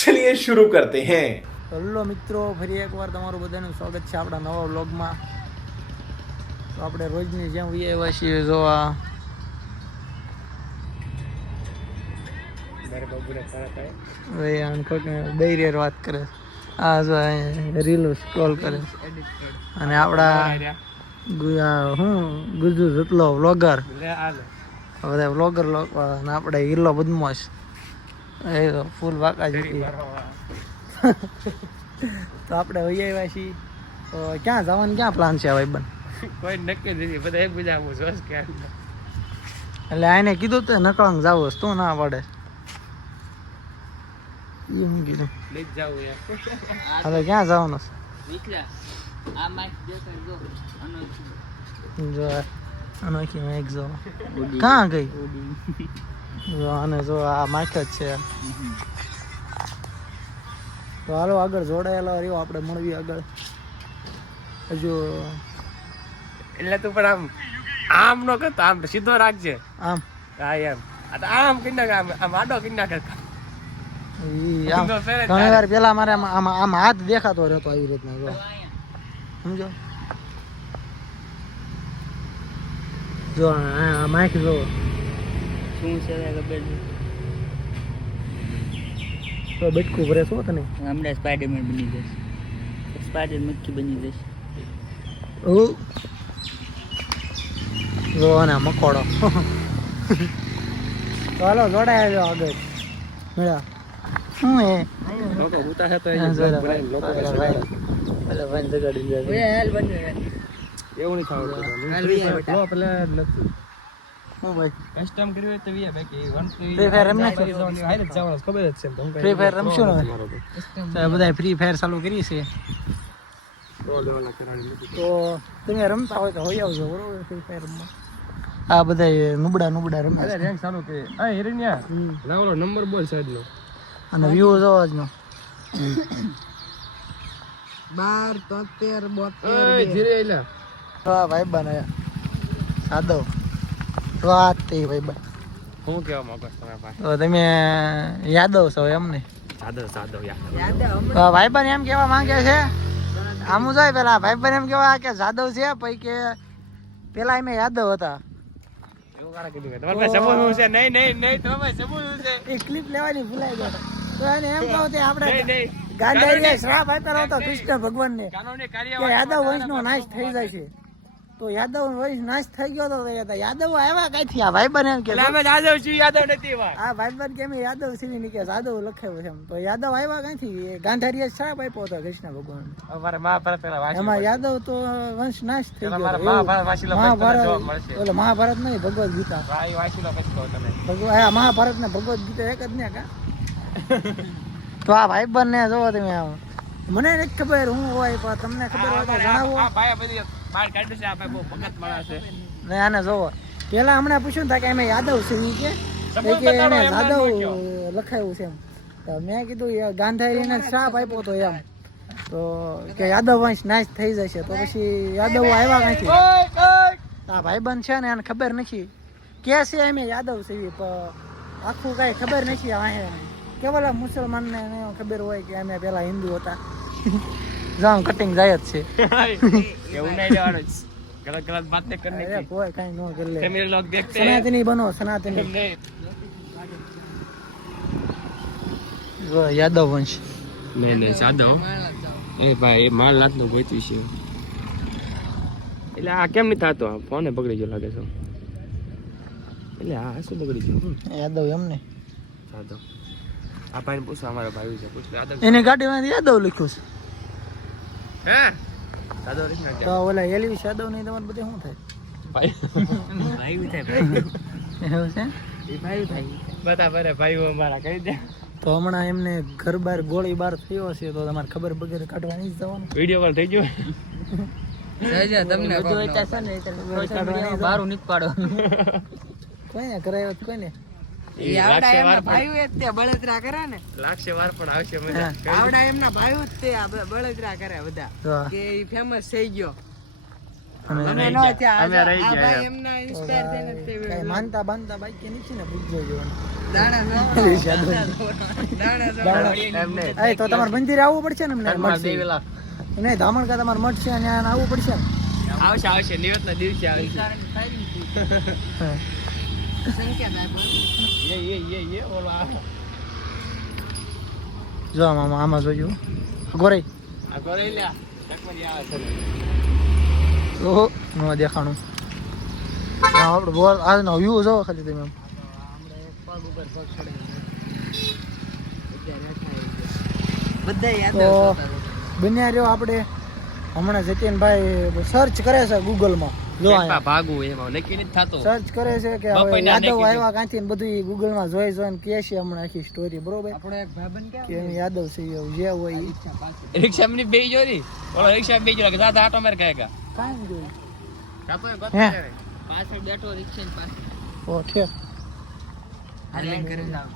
चलिए शुरू करते हैं। હેલો મિત્રો, ફરી એકવાર તમારું બધાનું સ્વાગત છે આપણા નવા વ્લોગમાં. તો આપણે રોજની જેમ આવ્યા છીએ જોવા દૈરેર વાત કરે. આ જો રીલો સ્ક્રોલ કરે અને આપણા ગુજુ જેટલો વ્લોગર બધા વ્લોગર અને આપણે હિરલો બદમાશ એ તો ફૂલ વાંકા જેટલી. તો આપણે વહી આવ્યા છીએ. તો ક્યાં જવાનું, ક્યાં પ્લાન છે ભાઈબંધ? કોઈ નક્કી નથી, બધા એકબીજા આવું જોશ કે એટલે આને કીધું તો નકળંગ જાવ તું ના પડે એમ કીધું. લઈ જ જાવું યાર. હવે ક્યાં જવાનું છે? જો અનોખી મેક જો ક્યાં ગઈ જો આને જો આ માખ જ છે. તો હાલો આગળ જોડાયેલા રહ્યો, આપણે મળવી આગળ. હજુ એટલે તું પણ આમ આમ નો કરતો, આમ સીધો રાખજે. આમ હા એમ આમ કરી નાખ, આમ આડો કરી નાખ. ઘણી વાર પેલા મારે આમ હાથ દેખાતો રહેતો આવી રીતના જો સમજો. જો આ માઇક જો શું છે ખબર તો બેટકું ભરે છો તને હમણાં સ્પાઈડરમેન બની જશે, સ્પાઈડર મક્ખી બની જશે. જો ને મકોડો. તો હાલો જોડાયા જો આગળ મેળા શું હે લોકો ઉતારે તો લોકો ભાઈ જગાડી દે. એવું નહીં ખાવું હું ભાઈ કસ્ટમ કર્યું હોય તો વીએ બાકી ફ્રી ફાયર રમના છો? હારે જ જવાનું ખબર જ છે. ફ્રી ફાયર રમશું ને તો બધા ફ્રી ફાયર ચાલુ કરી છે. તો તમે રમતા હોય તો હોઈ આવજો બરોબર. ફ્રી ફાયર રમવા આ બધા નુબડા રમે છે. રેન્ક ચાલુ કે આ હિરણ્યા લાવલો નંબર બોલ સાઈડ નો અને વ્યૂ જોવા જ નો 12 73 એ જીરે આઈલા વાહ ભાઈ બનાયા સાદો વાત તે ભાઈ બન. હું કેવા માંગો તમે ભાઈ? તો તમે યાદવ છો એમ ને? સાદો યાર. તો ભાઈ બન એમ કેવા માંગે છે આમું જાય પેલા ભાઈ બન એમ કેવા કે જાદવ છે પછી કે પેલા એમ યાદવ હતા. એવું કારા કીધું તમારે પાસે સબૂત છે? નહીં તમારે પાસે સબૂત છે. એ ક્લિપ લેવાની ભૂલાઈ ગયો તો એને એમ કહો તે આપણે નહીં. ગાંધારીને શ્રાપ આપ્યો હતો કૃષ્ણ ભગવાનને કાનૂની કે કાર્યવાહી યાદવ વંશનો નાશ થઈ જાય છે. તો યાદવ વંશ નાશ થઈ ગયો તો યાદવ આવ્યા કઈથી? આ ભાઈ બન એમ કે એટલે અમે જાદવ છું, યાદવ નથી વાત. આ ભાઈ બન કેમ યાદવ સિંહ ની કે જાદવ લખાયું છે એમ. તો યાદવ આવ્યા કઈથી? ગાંધારીએ શ્રાપ આપ્યો હતો કૃષ્ણ ભગવાન. અમારે મહાભારત પેલા વાંચી એમાં યાદવ તો વંશ નાશ થઈ ગયો. અમારે મહાભારત વાંચી લો પછી તમને જોવા મળશે. ઓલો મહાભારત નહીં, ભગવદ ગીતા. ભાઈ વાંચી લો પછી કહો તમે. મહાભારત ને ભગવદ ગીતા એક જ ને કા? તો આ ભાઈ બન ને જોવો તમે આમ. મને નથી ખબર હું હોય પણ તમને ખબર હોય તો જણાવો. આ ભાઈ બધી બહાર કાઢ્યું છે. આ ભાઈ બહુ ભગત માણસ છે. ને આને જોવો પેલા હમણાં પૂછ્યું ને કે એમ યાદવ છે ઈ કે સબૂત એને બતાડો, એમ જાદવ ના કયો. લખાયું છે એમ. તો મેં કીધું ગાંધારીને શ્રાપ આપ્યો તો એમ. તો કે યાદવ વંશ નાશ થઈ જશે. તો પછી યાદવ આવ્યા ક્યાંથી? આ ભાઈબંધ છે ને એને ખબર નથી કે છે એમ યાદવ છે ઈ, પણ આખું કઈ ખબર નથી. આ કેવલા મુસલમાનને ખબર હોય કે અમે પેલા હિન્દુ હતા. જામ કટિંગ જાય જ છે. એવું નહીં લેવાનું જ. ગલત બાત નહીં કરને અરે કોઈ કઈ ન કરી લે. ફેમિલી લોગ દેખતે हैं. સનાતની બનો સનાતની. નહીં. યાદવ વંશ નહીં સાદો એ ભાઈ એ માલ લાત નું ગોત્યું છે. એટલે આ કેમ નહીં થતો? આ ફોને બગડી ગયો લાગે છે. એટલે આ શું બગડી ગયું? યાદવ એમ ને સાદો આ ભાઈને પૂછો, અમારા ભાઈ છે, પૂછ લે. એની ગાડીમાં યાદવ લખ્યું છે. હે સાદો રીત ના તો ઓલા એલવી યાદવ નહીં તમારે બધે શું થાય? ભાઈ ભાઈ થાય ભાઈ એવું છે. એ ભાઈ થાય. બતા બરે ભાઈઓ અમારા કહી દે. તો હમણાં એમને ઘર બાર ગોળી બાર થયો હશે તો તમારે ખબર વગેરે કાઢવાની જ જવાનું. વિડિયો કોલ થઈ ગયો. સહેજા તમને બારું નથી પાડવાનું. કોઈને કરાયો તો કોઈને એ આવડા એમના ભાઈઓ જ તે બળતરા કરે ને. લાગશે વાર પણ આવશે મજા. આવડા એમના ભાઈઓ જ તે બળતરા કરે બધા તો કે ઈ ફેમસ થઈ ગયો. અમે અમે રહી ગયા કઈ માનતા બાંધતા બાઈક કે નથી ને પૂછજો જોવાનું એમને એ તો તમારે મંદિરે આવવું પડશે ને અમને તમારે મળશે. 2 લાખ નહીં ધામણકા તમારે મળશે અને ત્યાં આવવું પડશે ને આવશે નિવેદના દિવસે આવશે હા. એ ઓલા જો આમાં જોજો ગોરાઈ આ કરે લ્યા ચકરી આવે છે ઓહો નો દેખાણું આપણે બોલ આજનો વ્યૂ જો ખાલી તમે આમ. તો બન્યા રહ્યો આપણે હમણાં જતીનભાઈ સર્ચ કરે છે ગૂગલમાં જો કેટલા ભાગવું એમાં નક્કી નથી થતું સર્ચ કરે છે કે હવે બપોરના યાદવ નાખી આવ્યા ક્યાંથી ને બધું ગૂગલમાં જોઈને કહે છે હમણાં આખી સ્ટોરી બરોબર કે એમ યાદવ છે એવું જે હોય ઈ. રિક્ષા ની બે જોરી ઓલો રિક્ષા બે જોરી કે દાદા આટો માર કાય કા કાંઈ જોયું કાતો હે? પાછળ બેઠો રિક્ષા ની પાસે ઓ ઠેક હાલે કરે જાવ